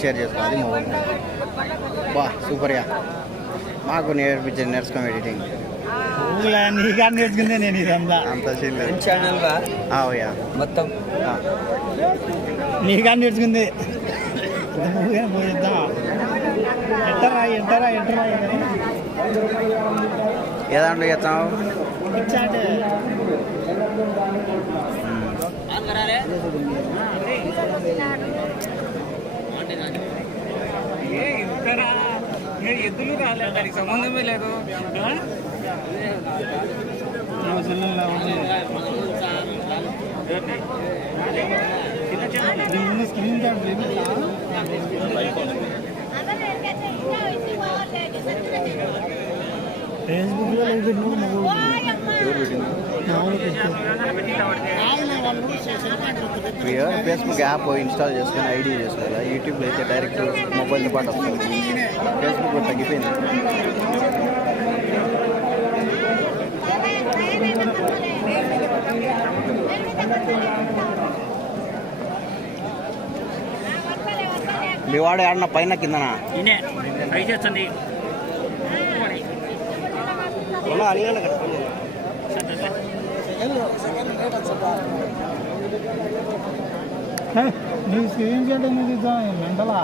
Share చేసుకోవాలి mobile బా సూపర్గా మాకు నేర్పించండి నేర్చుకోం ఎడిటింగ్ నీగా నేర్చుకుందే నేను ఇదంతా అంత ఛానల్ ఓయా మొత్తం. నీగా నేర్చుకుంది. ఎంటరా ఎంటరా ఎంటరా ఏ దాంట్లో చేస్తావు? ఇచ్చాటే ఎద్దులు రాలేదు? దానికి సంబంధమే లేదు. స్క్రీన్ ఫేస్బుక్లో ఎవరు ఫేస్బుక్ యాప్ ఇన్స్టాల్ చేసుకుని ఐడి చేసుకోవాలి? యూట్యూబ్లో అయితే డైరెక్ట్ మొబైల్తో పాటు వస్తుంది ఫేస్బుక్ కూడా తగ్గిపోయింది. మీ వాడు ఆడిన పైన కిందనా? ట్రై చేస్తుంది స్క్రీన్ షాట్ ఎందుకు ఇద్దాం మెంటలా